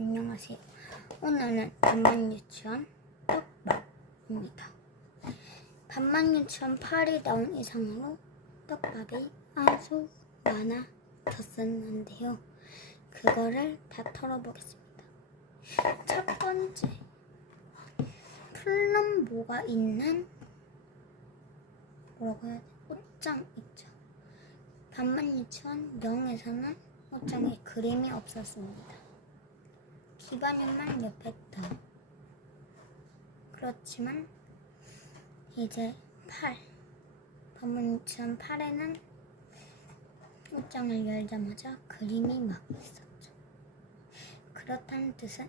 안녕하세요. 오늘은 반만 유치원 떡밥입니다. 반만 유치원 8이 나온 이상으로 떡밥이 아주 많아졌었는데요. 그거를 다 털어보겠습니다. 첫 번째, 플럼보가 있는 뭐라고 해야 돼? 옷장 있죠. 반만 유치원 0에서는 옷장에 그림이 없었습니다. 기반인만 옆에 있다. 그렇지만 이제 8 반만 유치원 8에는 옷장을 열자마자 그림이 막 있었죠. 그렇다는 뜻은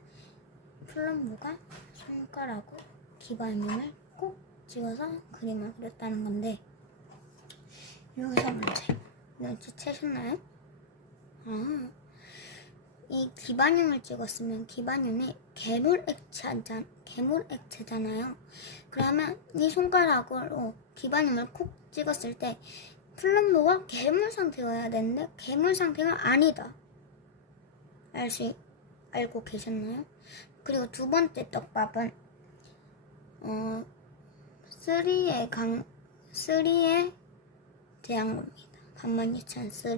플럼보가 손가락으로 기반임을 꼭 찍어서 그림을 그렸다는 건데 여기서 문제 눈치채셨나요? 아, 이 기반형을 찍었으면 기반형이 괴물 액체잖, 괴물 액체잖아요. 그러면 이 손가락으로 기반형을 콕 찍었을 때 플럼버가 괴물 상태여야 되는데 괴물 상태가 아니다. 알 수 알고 계셨나요? 그리고 두 번째 떡밥은 어 3의 강 3의 대항로입니다. 반만 2003.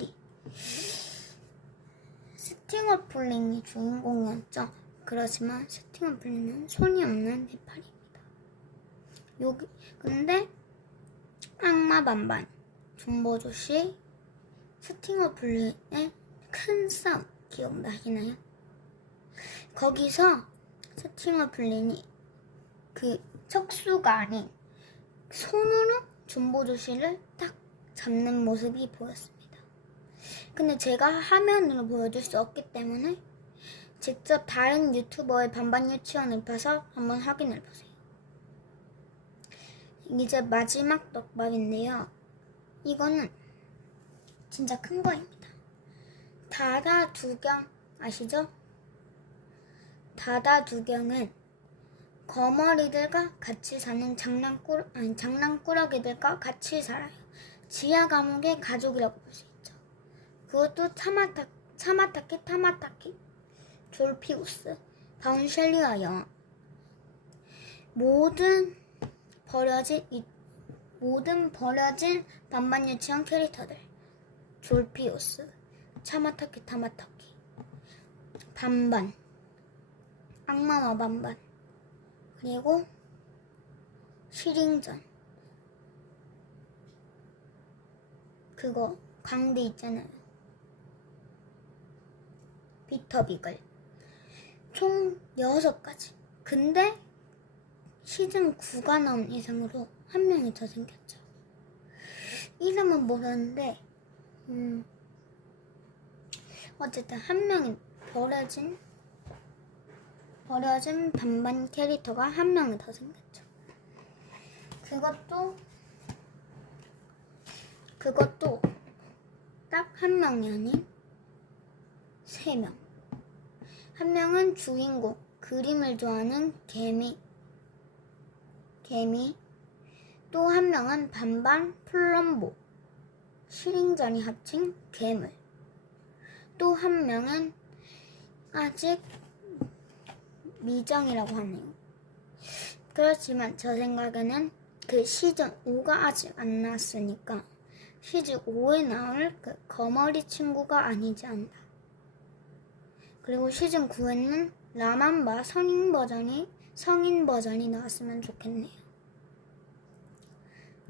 슈팅어 볼링이 주인공이었죠. 그렇지만 슈팅어 볼링은 손이 없는 해파리입니다. 여기 근데 악마 반반 존버조 씨 슈팅어 볼링의 큰 싸움 기억나시나요? 거기서 슈팅어 볼링이 그 척수가 아닌 손으로 존버조 씨를 딱 잡는 모습이 보였습니다. 근데 제가 화면으로 보여줄 수 없기 때문에 직접 다른 유튜버의 반반 유치원을 봐서 한번 확인해 보세요. 이제 마지막 떡밥인데요. 이거는 진짜 큰 거입니다. 다다 두경 아시죠? 다다 두경은 거머리들과 같이 사는 장난꾸 아니 장난꾸러기들과 같이 살아요. 지하 감옥의 가족이라고 있죠. 그것도 차마타 차마타키 타마타키? 졸피우스. 바운셜리아 영 모든 버려진 이, 모든 버려진 반반 유치원 캐릭터들. 졸피우스. 차마타키 타마타키. 반반. 악마와 반반. 그리고 시링전. 그거 광대 있잖아요. 비터비글 총 6가지. 근데 시즌 9가 나온 이상으로 한 명이 더 생겼죠. 이름은 모르는데 음 어쨌든 한 명이 버려진 버려진 반반 캐릭터가 한 명이 더 생겼죠. 그것도 그것도 딱 한 명이 아닌 세 명. 한 명은 주인공, 그림을 좋아하는 개미. 개미. 또 한 명은 반반 플럼보, 시링전이 합친 괴물. 또 한 명은 아직 미정이라고 하네요. 그렇지만 저 생각에는 그 시즌 5가 아직 안 나왔으니까 시즌 5에 나올 그 거머리 친구가 아니지 않나. 그리고 시즌 9에는 라만바 성인 버전이 성인 버전이 나왔으면 좋겠네요.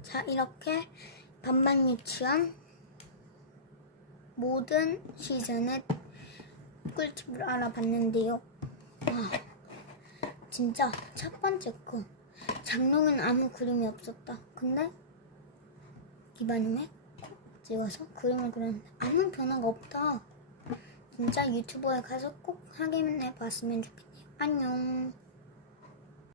자 이렇게 반반 유치원 모든 시즌의 꿀팁을 알아봤는데요. 와, 진짜 첫 번째 거 장롱엔 아무 그림이 없었다. 근데 기반임에 찍어서 그림을 그렸는데 아무 변화가 없다. 진짜 유튜브에 가서 꼭 확인해 봤으면 좋겠네요. 안녕.